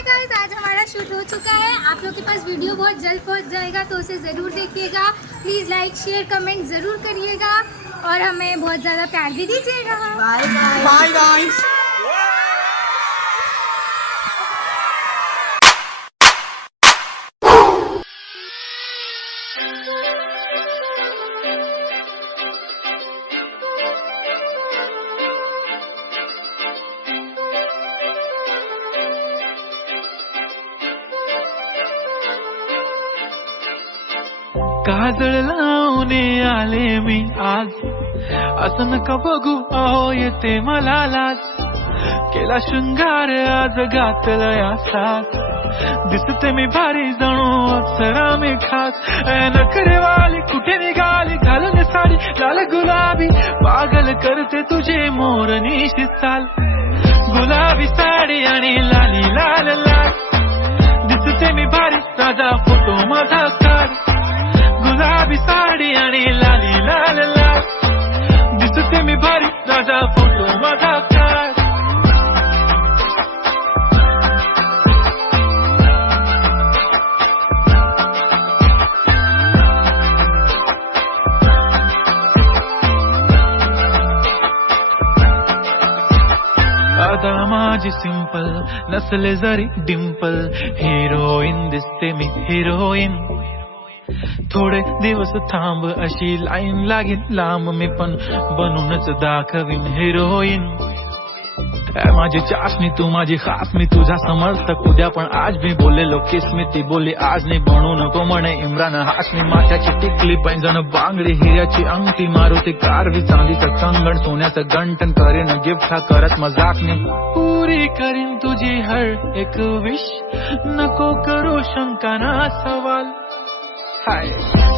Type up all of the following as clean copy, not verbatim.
Guys, आज हमारा shoot हो चुका है। आप लोग के पास वीडियो बहुत जल्द पहुंच जाएगा, तो उसे ज़रूर देखिएगा। प्लीज़ लाइक शेयर कमेंट ज़रूर करिएगा और हमें बहुत ज़्यादा प्यार भी दीजिएगा। Bye bye guys. काजळ लावणे आले मी आज, असं नका बघू अहो येते मला लाज. केला शृंगार आज घातलया साज, दिसते मी भारी जणू अप्सरा मी खास. नखरेवाली कुठे निघाली घालून साडी लाल गुलाबी, पागल करते तुझे मोरनीशी चाल. गुलाबी साडी आणि लाली लाल लाल, दिसते मी भारी राजा फोटो माझा काढ. गुलाबी साडी आणि लाली लाल लाल, दिसते मी भारी राजा फोटो माझा काढ. आता माझी सिंपल नसले जरी डिंपल, हिरोईन दिसते मी हिरोईन. थोडे दिवस थांब अशी लाईन लागेल लांब, मी पण बनूनच दाखवीन हिरोईन. माझी चाशनी तू माझी खास, मी तुझा समर्थक उद्या पण आज मी बोललेलो किस मी ती बोली आज नाही. बनू नको म्हणे इम्रान हाशमी, माथ्याची टिकली पैंजण बांगडी हिऱ्याची अंगठी, मारुती कारवी चांदीचं कंगण सोन्याचं गंटन, करीन गिफ्ट हा करत मजाकनी. पुरी करीन तुझी हर एक विश, नको करू शंका ना सवाल. हाय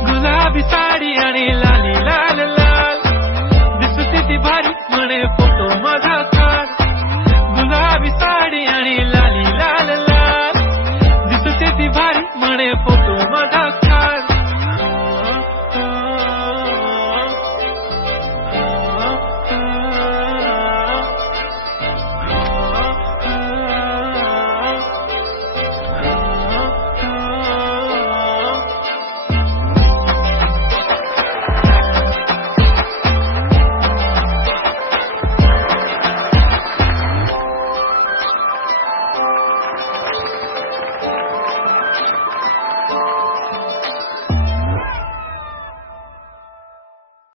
गुलाबी साडी आणि लाली लाल लाल,